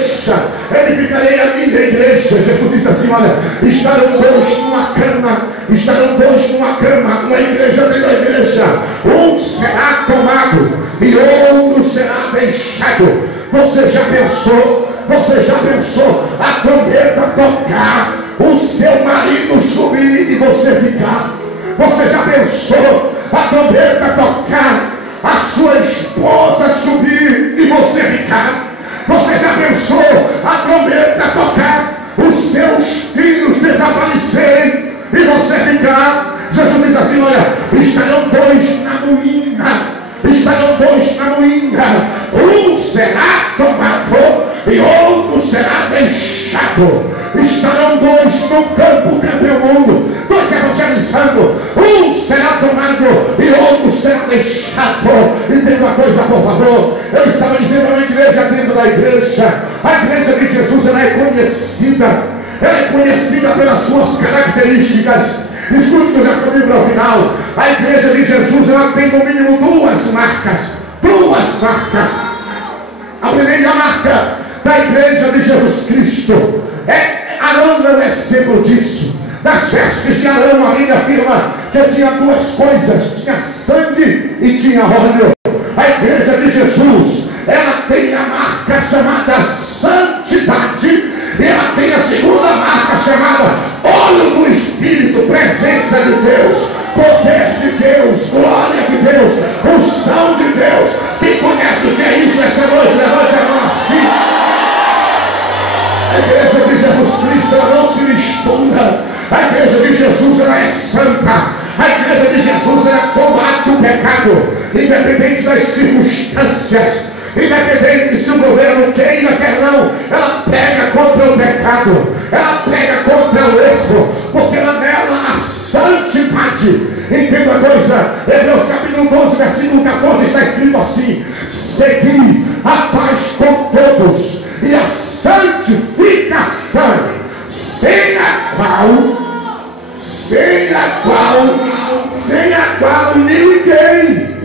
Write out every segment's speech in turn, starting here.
igreja, edificarei a minha igreja. Jesus disse assim, olha, estarão dois numa cama, uma igreja dentro da igreja, um será tomado e outro será deixado. Você já pensou a trombeta tocar, o seu marido subir e você ficar? Você já pensou a trombeta tocar, a sua esposa subir e você ficar? Você já pensou a trombeta tocar, os seus filhos desaparecerem e você ficar? Jesus diz assim, olha, estarão dois na moinha, um será tomado e outro será deixado. Estarão dois no campo, cadê o mundo? Dois evangelizando, um será tomado e outro será deixado. Entenda uma coisa, por favor, eu estava dizendo a uma igreja dentro da igreja, a igreja de Jesus, ela é conhecida pelas suas características. Escute que eu já estou indo ao final. A igreja de Jesus, ela tem no mínimo duas marcas. A primeira marca da igreja de Jesus Cristo Arão não é exemplo disso. Das vestes de Arão, a Bíblia afirma que tinha duas coisas: tinha sangue e tinha óleo. A igreja de Jesus, ela tem a marca chamada santidade, e ela tem a segunda marca chamada óleo do Espírito, presença de Deus, poder de Deus, glória de Deus, unção de Deus. Quem conhece o que é isso essa noite? Levante a mão assim. A igreja de Jesus Cristo, ela não se mistura. A igreja de Jesus, ela é santa. A igreja de Jesus, ela combate o pecado, independente das circunstâncias, independente se o governo queira, quer não. Ela prega contra o pecado, ela prega contra o erro, porque nela a santidade. Entenda a coisa, Hebreus capítulo 12, versículo 14, está escrito assim: segui a paz com todos e a santificação, sem a qual ninguém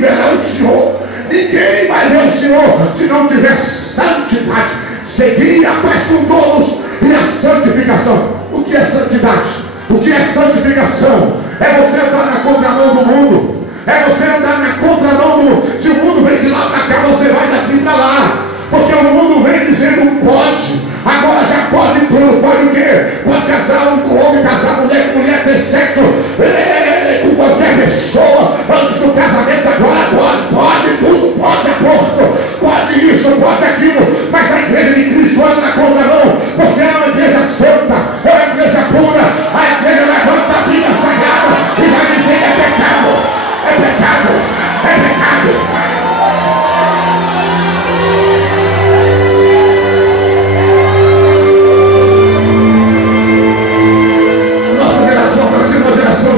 verá o Senhor. Ninguém vai ver o Senhor se não tiver santidade. Seguir a paz com todos e a santificação. O que é santidade? O que é santificação? É você andar na contramão do mundo. É você andar na contramão do mundo. Se o mundo vem de lá para cá, você vai daqui para lá. Porque o mundo vem dizendo pode. Agora já pode tudo. Pode o quê? Pode casar um com homem, casar mulher com mulher, ter sexo com qualquer pessoa antes do casamento. Agora pode tudo. Pode aborto, pode isso, pode aquilo. Mas a igreja de Cristo anda na contramão, porque ela é uma igreja santa, é uma igreja pura. A igreja levanta a Bíblia Sagrada e vai dizer que é pecado. É pecado.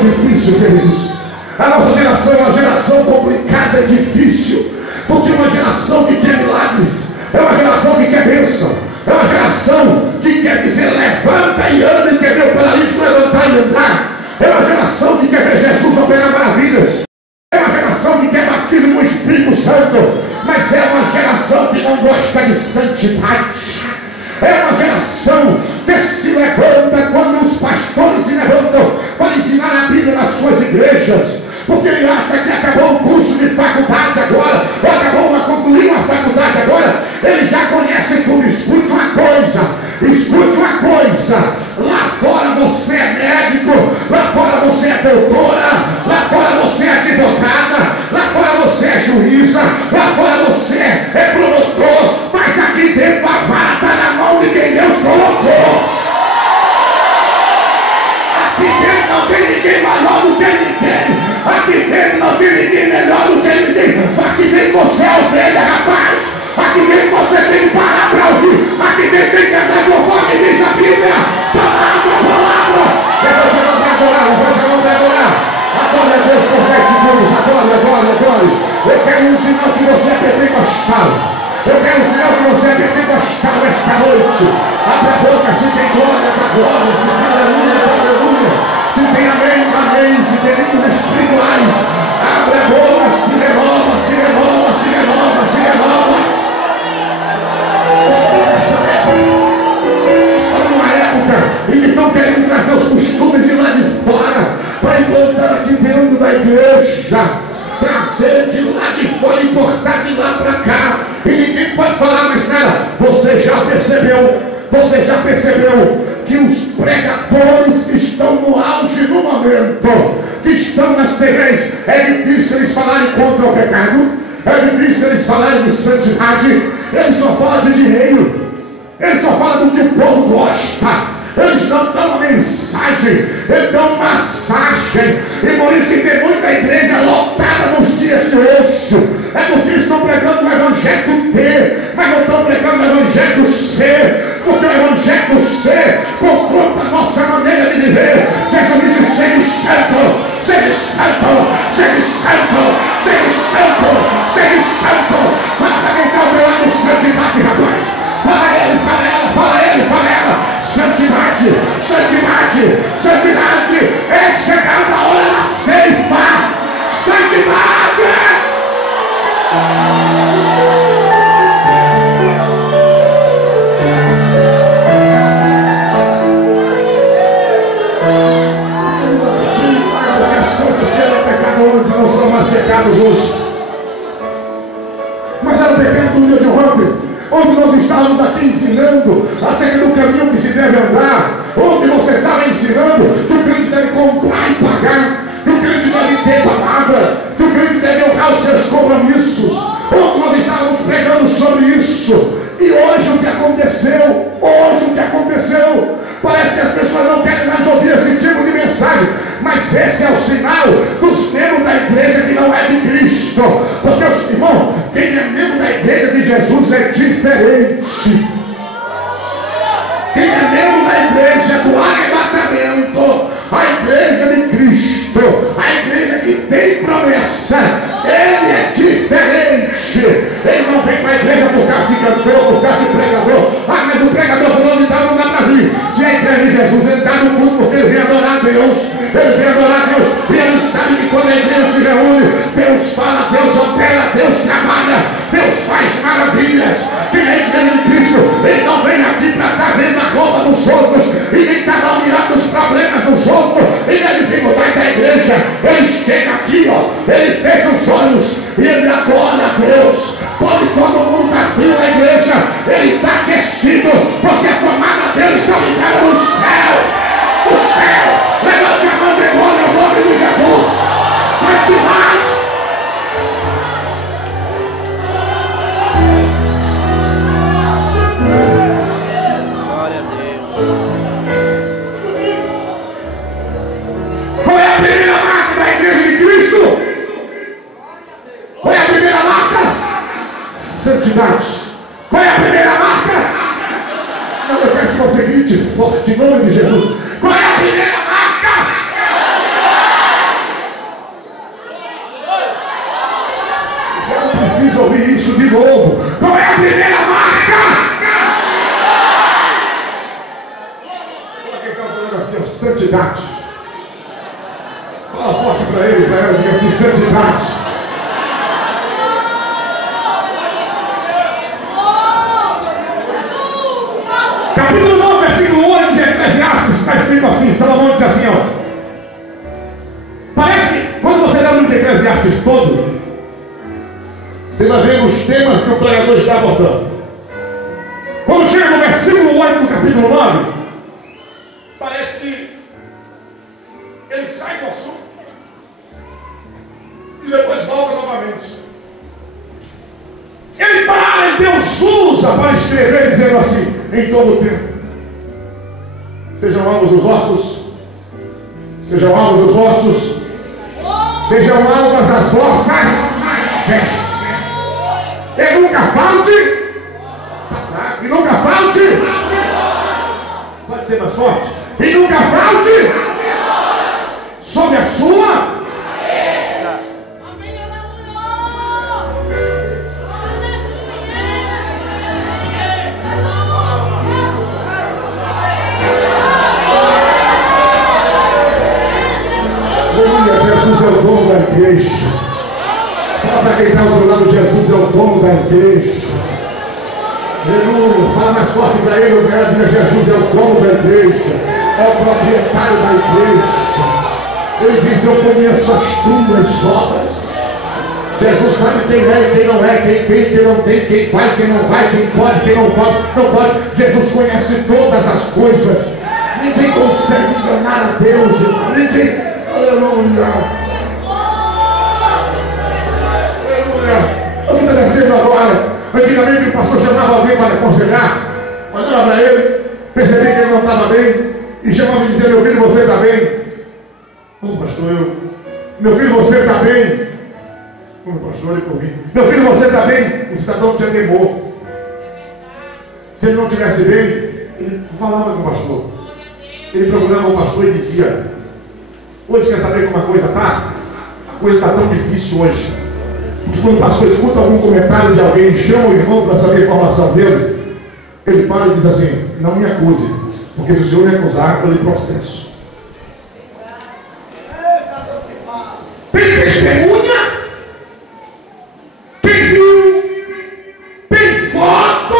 Difícil, queridos. A nossa geração é uma geração complicada e difícil, porque é uma geração que quer milagres, é uma geração que quer bênção, é uma geração que quer dizer levanta e anda, e quer ver o paralítico levantar e andar, é uma geração que quer ver Jesus operar maravilhas, é uma geração que quer batismo no Espírito Santo, mas é uma geração que não gosta de santidade. É uma geração que se levanta quando os pastores se levantam para ensinar a Bíblia nas suas igrejas, porque ele acha que acabou o curso de faculdade agora, ou concluiu uma faculdade agora, ele já conhece tudo. Escute uma coisa, lá fora você é médico, lá fora você é doutora, lá fora você é advogada, lá fora você é juíza, lá fora você é promotor, mas aqui dentro a vara está na mão de quem Deus colocou. Aqui dentro não tem ninguém maior do que ninguém. Aqui dentro não tem ninguém melhor do que ninguém. Aqui dentro você é ovelha, rapaz. Aqui dentro você tem que parar para ouvir. Aqui dentro tem que andar conforme diz a Bíblia. Palavra. Levante a mão para adorar. Adore a Deus por 10 segundos. Adore. Eu quero um sinal que você é pentecostal. Eu quero um sinal que você é pentecostal esta noite. Abre a boca se tem glória, dá glória. Se tem aleluia, dá aleluia. Se tem amém, amém. Se tem línguas espirituais, abre a boca, se renova. para cá e ninguém pode falar mais nada. Você já percebeu que os pregadores que estão no auge do momento, que estão nas TVs, é difícil eles falarem contra o pecado, é difícil eles falarem de santidade, eles só falam de dinheiro, eles só falam do que o povo gosta. Eles não dão uma mensagem, eles dão massagem. E por isso que tem muita igreja lotada nos dias de hoje. É porque estão pregando o evangelho do T, mas não estão pregando o evangelho do C. Porque o evangelho do C confronta a nossa maneira de viver. Jesus disse: seja santo, seja santo, seja santo, seja santo, seja santo. Para quem está ao meu lado, santidade, rapaz. Fala ele, fala ela, fala ele, fala ela. Santidade, santidade, santidade. É chegada a hora da ceifa. Santidade. Porque as coisas que eram pecado ontem não são mais pecados hoje. Mas era o pecado do dia de ontem, onde nós estávamos aqui ensinando acerca do caminho que se deve andar, onde você estava ensinando que o crente deve comprar e pagar, que o crente deve ter palavra, que o crente deve honrar os seus compromissos, onde nós estávamos pregando sobre isso. E hoje o que aconteceu? Parece que as pessoas não querem mais ouvir esse tipo de mensagem. Mas esse é o sinal dos membros da igreja que não é de Cristo. Porque, irmão, quem é membro da igreja de Jesus é diferente. Quem é membro da igreja do arrebatamento, a igreja de Cristo, a igreja que tem promessa, ele é diferente. Ele não vem para a igreja por causa de cantor, por causa de pregador. Ah, mas o pregador falou de tal, não dá para vir. Se é a igreja de Jesus, ele está no culto porque ele vem adorar a Deus. Ele vem adorar a Deus. E ele sabe que quando a igreja se reúne, Deus fala, Deus opera, Deus trabalha, Deus faz maravilhas. Quem é a igreja de Cristo, ele não vem aqui para estar vendo a roupa dos outros e nem estar mirando os problemas dos outros e na dificuldade da igreja. Ele chega aqui, ó, ele fecha os olhos e ele adora a Deus. Quando todo mundo está frio na igreja, ele está aquecido, porque a tomada dele está ligada no céu. O céu, levante a mão e glória ao nome de Jesus. Santidade. Glória a Deus. Qual é a primeira marca da igreja de Cristo? Qual é a primeira marca? Santidade. Qual é a primeira marca? Eu quero que você grite forte em nome de Jesus. Qual é a primeira marca? Eu não preciso ouvir isso de novo. Qual é a primeira marca? Olha quem está falando assim, ó, santidade. Fala forte para ele, para ela, diga assim, santidade. Capítulo 9, versículo 8 de Eclesiastes, está escrito assim, Salomão diz assim, ó. Parece que quando você dá o livro de Eclesiastes todo, você vai ver os temas que o pregador está abordando. Quando chega no versículo 8 do capítulo 9, parece que ele sai do assunto e depois volta novamente. Ele para e Deus usa para escrever dizendo assim, em todo o tempo. Sejam alvos os vossos, sejam alvos os vossos, sejam alvas as vossas vestes. E nunca falte, e nunca falte, pode ser mais forte, e nunca falte sobre a sua. Jesus é o dono da igreja. Fala para quem está ao teu lado, Jesus é o dono da igreja. Aleluia. Fala mais forte para ele, ou para ela, diga, Jesus é o dono da igreja, é o proprietário da igreja. Ele diz, eu conheço as tuas obras. Jesus sabe quem é e quem não é, quem tem, quem não tem, quem vai, quem não vai, quem pode, quem não pode, não pode. Jesus conhece todas as coisas. Ninguém consegue enganar a Deus. Ninguém. Aleluia. Aleluia. Eu estou descendo agora. Antigamente o pastor chamava alguém para aconselhar. Olhava para ele, percebia que ele não estava bem e chamava e dizia: meu filho, você está bem? Ô pastor, meu filho, você está bem? Ô pastor, olhe por mim. Meu filho, você está bem? O cidadão tinha temor. Se ele não estivesse bem, ele falava com o pastor. Ele procurava o pastor e dizia: hoje quer saber como a coisa está? A coisa está tão difícil hoje. Porque quando o pastor escuta algum comentário de alguém, chama o irmão para saber a informação dele, ele para e diz assim: não me acuse, porque se o senhor me acusar, eu lhe processo. Tem testemunha? Tem viu? Tem foto?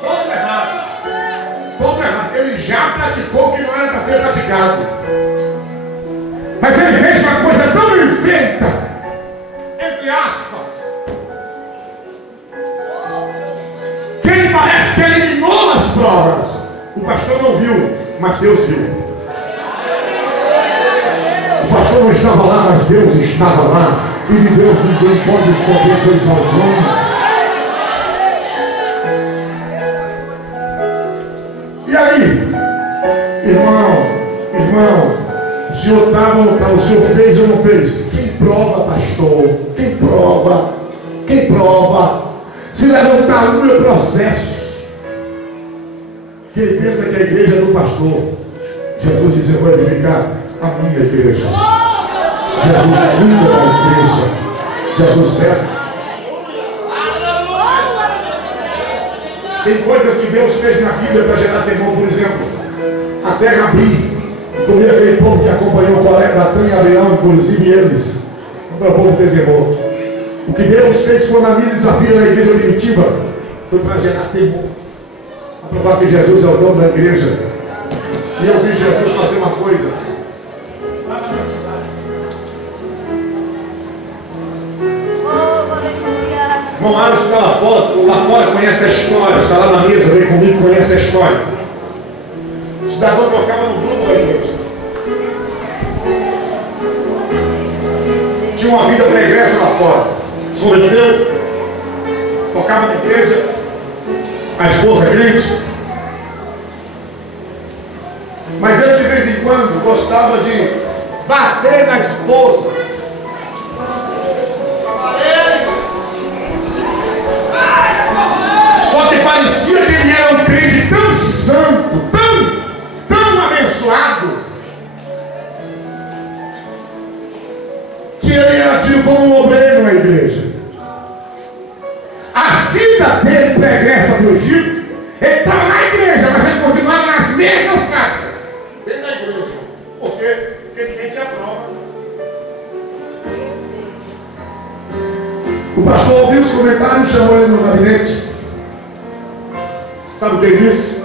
Todo errado. Todo errado. Ele já praticou o que não era para ter praticado. Mas ele fez uma coisa tão bem feita, entre aspas, que ele parece que eliminou as provas. O pastor não viu, mas Deus viu. O pastor não estava lá, mas Deus estava lá. E de Deus ninguém pode esconder coisa alguma. E aí, irmão, o senhor estava ou não estava? O senhor fez ou não fez? Quem prova, pastor? Quem prova? Quem prova? Se levantar um é processo. Que ele pensa que a igreja é do pastor. Jesus disse: eu vou edificar a minha igreja. Jesus cuida da igreja. Jesus serve. Tem coisas que Deus fez na Bíblia para gerar temor. Por exemplo, a terra abrir. Comer aquele povo que acompanhou Datã e Abraão, inclusive eles, para o povo ter temor. O que Deus fez com Ananias e Safira na igreja primitiva foi para gerar temor, para provar que Jesus é o dono da igreja. E eu vi Jesus fazer uma coisa lá na minha cidade. Irmão Aros está lá fora conhece a história, está lá na mesa, vem comigo, conhece a história. O cidadão tocava no grupo da igreja. Tinha uma vida pregressa lá fora. Se converteu, tocava na igreja, a esposa crente. Mas ele de vez em quando gostava de bater na esposa. Só que parecia que ele era um crente tão santo, tão abençoado, que ele era tido como um obreiro na igreja. A vida dele pregressa do Egito, ele estava na igreja, mas ele continuava nas mesmas práticas dentro da igreja. Por quê? Porque ninguém tinha prova. O pastor ouviu os comentários e chamou ele no gabinete. Sabe o que ele disse?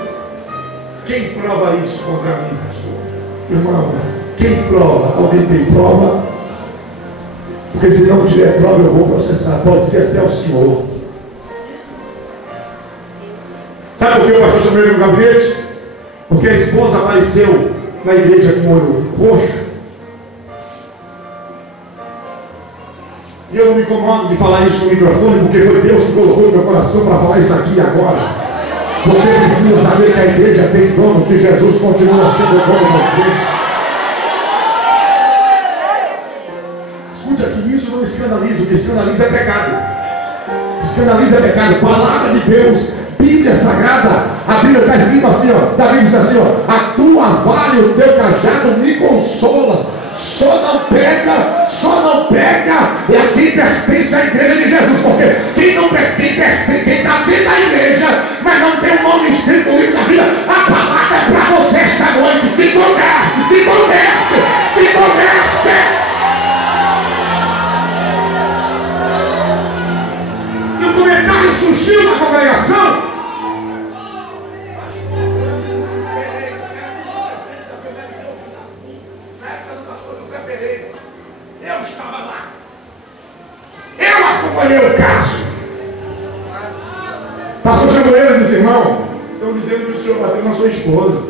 Quem prova isso contra mim, pastor? Irmão, quem prova? Alguém tem prova? Porque se não tiver prova, eu vou processar. Pode ser até o senhor. Sabe por que o pastor chamou ele no gabinete? Porque a esposa apareceu na igreja com o olho roxo. E eu não me incomodo de falar isso no microfone, porque foi Deus que colocou no meu coração para falar isso aqui agora. Você precisa saber que a igreja tem dono, que Jesus continua sendo o dono da igreja. Escute aqui, isso não escandaliza. O que escandaliza é pecado. O que escandaliza é pecado. Palavra de Deus, Bíblia Sagrada. A Bíblia está escrito assim, ó. Davi diz assim, ó: a tua vara e o teu cajado me consola. Só não pega é a quem pertence à igreja de Jesus. Porque quem não pertence, quem está dentro da igreja, mas não tem o nome escrito no livro da vida, a palavra é para você esta noite. Te converte. E o comentário surgiu na congregação. Qual é o caso? Pastor chamou ele e disse: irmão, estão dizendo que o senhor bateu na sua esposa.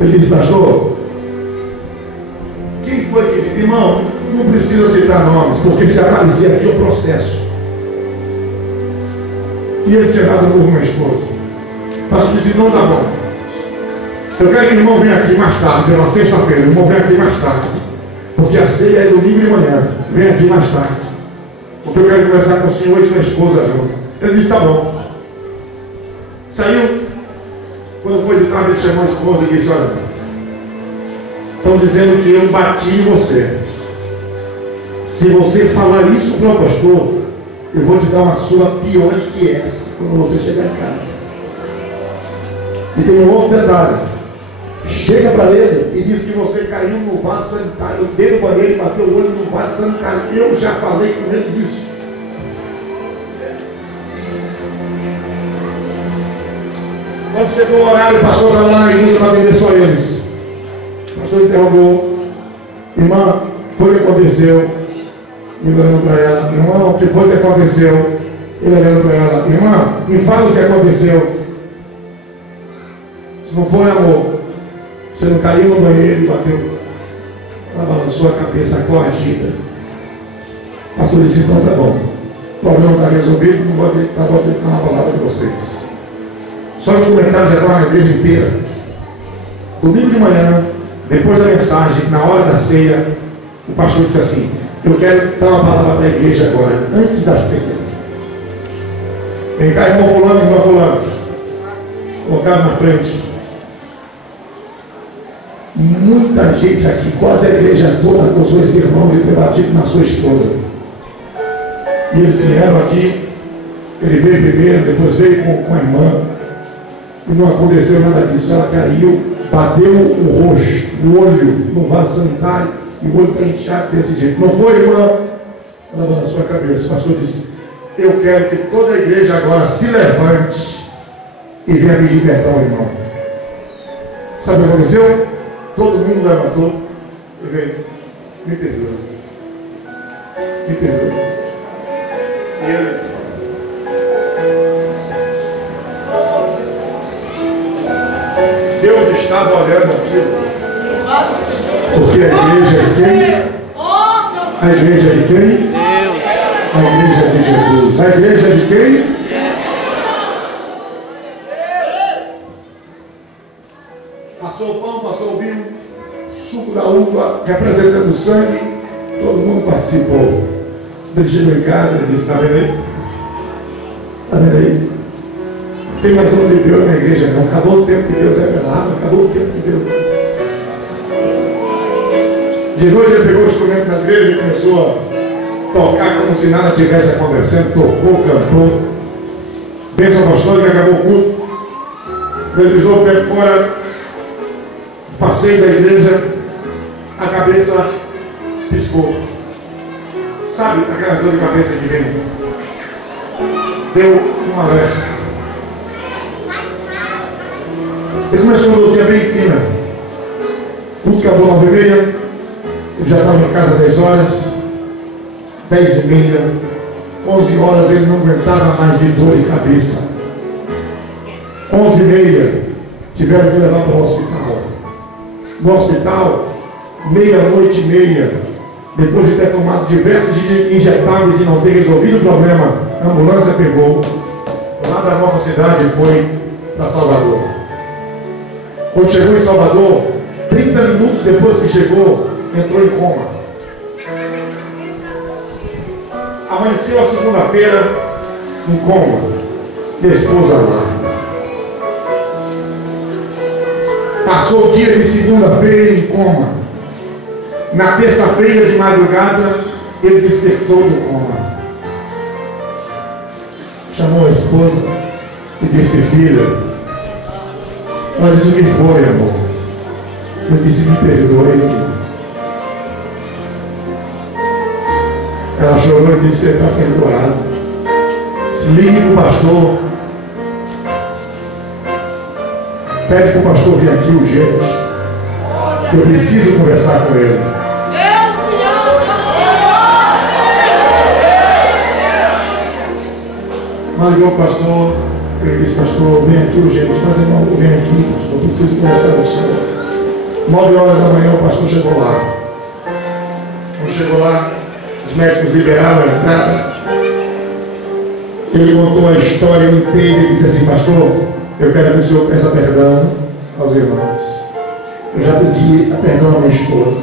Ele disse: pastor, quem foi que disse? Irmão, não precisa citar nomes, porque se aparecer aqui é o processo. E ele tinha dado um burro na esposa. Pastor disse: não, tá bom. Eu quero que o irmão venha aqui mais tarde, é uma sexta-feira. O irmão vem aqui mais tarde, porque a ceia é domingo de manhã. Vem aqui mais tarde, porque eu quero conversar com o senhor e sua esposa junto. Ele disse: tá bom. Saiu. Quando foi de tarde, ele chamou a esposa e disse: olha, estão dizendo que eu bati em você. Se você falar isso para o pastor, eu vou te dar uma surra pior do que essa quando você chegar em casa. E tem um outro detalhe: chega para ele e diz que você caiu no vaso sanitário. Eu dei no banheiro e bateu o olho no vaso sanitário. Eu já falei com ele disso. Quando chegou o horário, o pastor estava lá na igreja para atender só eles. O pastor interrogou: irmã, o que foi que aconteceu? Ele olhando para ela: irmão, o que foi que aconteceu? Ele olhando para ela: irmã, me fala o que aconteceu. Se não foi amor, você não caiu no banheiro e bateu. Ela balançou a cabeça corrigida. O pastor disse: então tá bom, o problema está resolvido, não vou acreditar na palavra de vocês. Só que o comentário já estava na igreja inteira. Domingo de manhã, depois da mensagem, na hora da ceia, o pastor disse assim: eu quero dar uma palavra para a igreja agora, antes da ceia. Vem cá, irmão fulano, irmão fulano. Colocaram na frente. Muita gente aqui, quase a igreja toda, acusou esse irmão de ter batido na sua esposa. E eles vieram aqui. Ele veio primeiro, depois veio com a irmã. E não aconteceu nada disso. Ela caiu, bateu o rosto, o olho no vaso sanitário, e o olho está inchado desse jeito. Não foi, irmã? Ela balançou a cabeça. O pastor disse: eu quero que toda a igreja agora se levante e venha pedir perdão, irmão. Sabe o que aconteceu? Todo mundo levantou e veio: me perdoa, me perdoa. E ele: Deus estava olhando aquilo. Porque a igreja é quem? A igreja de quem? Deus. A igreja de Jesus. A igreja de quem? Passou o pão, passou o vinho, suco da uva, representando o sangue. Todo mundo participou. Ele chegou em casa e disse: está vendo aí? Está vendo aí? Tem mais um de Deus na igreja, não. Acabou o tempo que Deus é revelado, acabou o tempo que Deus. De noite ele pegou o instrumento da igreja e começou a tocar como se nada tivesse acontecendo. Tocou, cantou. Bênção pastor, que acabou o culto. Ele pisou o pé fora. Passei da igreja, a cabeça piscou. Sabe aquela dor de cabeça que vem? Deu um alerta. Ele começou uma dorzinha bem fina. Tudo acabou 9h30. Ele já estava em casa 10 horas. 10h30. 11 horas ele não aguentava mais de dor de cabeça. 11h30 tiveram que levar para o hospital. No hospital, 00:30, depois de ter tomado diversos injetáveis e não ter resolvido o problema, a ambulância pegou lá da nossa cidade e foi para Salvador. Quando chegou em Salvador, 30 minutos depois que chegou, entrou em coma. Amanheceu a segunda-feira em coma. Minha esposa lá. Passou o dia de segunda-feira em coma. Na terça-feira de madrugada, ele despertou do coma. Chamou a esposa e disse: filha, olha isso que foi, amor. Eu disse: me perdoe, filho. Ela chorou e disse: você está perdoado. Se ligue para o pastor. Pede para o pastor vir aqui urgente. Eu preciso conversar com ele. Mas ligou o pastor, ele disse, pastor, vem aqui urgente, mas irmão, vem aqui, pastor, eu preciso conversar com o senhor. 9 horas da manhã o pastor chegou lá. Quando chegou lá, os médicos liberaram a entrada. Ele contou a história inteira e disse assim, pastor, eu quero que o senhor peça perdão aos irmãos. Eu já pedi perdão à minha esposa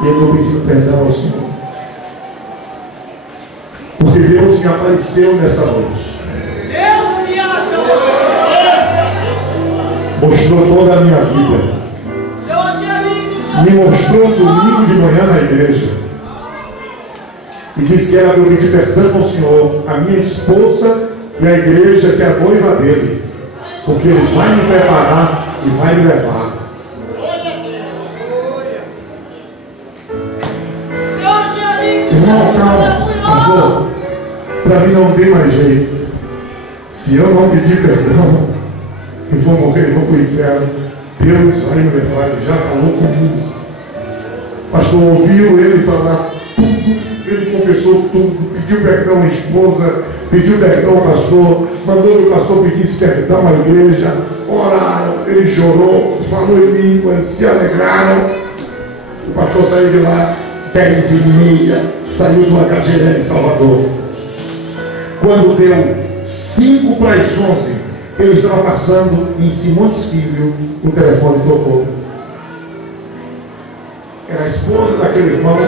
e eu estou pedindo perdão ao senhor. Porque Deus me apareceu nessa noite. Deus me ajudou. Mostrou toda a minha vida. Me mostrou domingo de manhã na igreja. E disse que era para eu pedir perdão ao Senhor, a minha esposa e a igreja que é a noiva dele. Porque ele vai me preparar e vai me levar. Irmão, calma, pastor. Para mim não tem mais jeito. Se eu não pedir perdão, eu vou morrer, eu vou para o inferno. Deus vai me levar, ele já falou comigo. O pastor ouviu ele falar tudo, ele confessou tudo, pediu perdão à esposa, pediu perdão ao pastor, mandou que o pastor pedisse perdão à igreja, oraram, ele chorou, falou em línguas, se alegraram. O pastor saiu de lá 10h30, saiu do HGL em Salvador. Quando deu 5 para as 11, ele estava passando em Simões Filho, o telefone tocou. Era a esposa daquele irmão,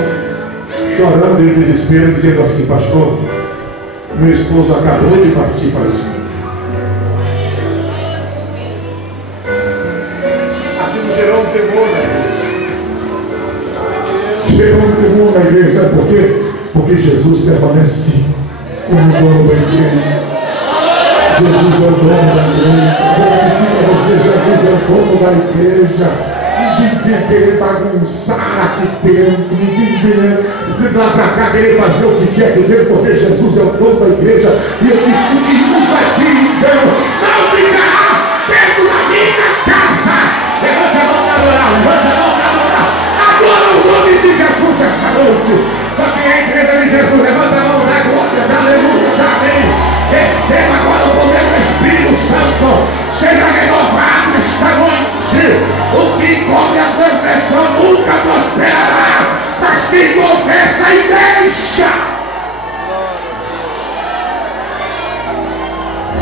chorando de desespero, dizendo assim, pastor, meu esposo acabou de partir para o Senhor. Aquilo gerou um temor na igreja. Gerou um temor na igreja, sabe por quê? Porque Jesus permanece como dono da igreja. Jesus é o dono da igreja. Vou repetir para você, Jesus é o dono da igreja. Ninguém vem querer bagunçar aqui dentro. Ninguém vem lá para cá querer fazer o que quer aqui dentro, porque Jesus é o dono da igreja. E eu disse que ousadia e engano não ficará dentro da minha casa. Levante a mão para adorar, levante a mão para adorar. Adora o nome de Jesus essa noite. Só que a igreja de Jesus, levanta a mão, dá glória, dá aleluia, dá amém. Receba agora o poder do Espírito Santo. Seja renovado esta noite. O que come a transgressão nunca prosperará. Mas quem confessa e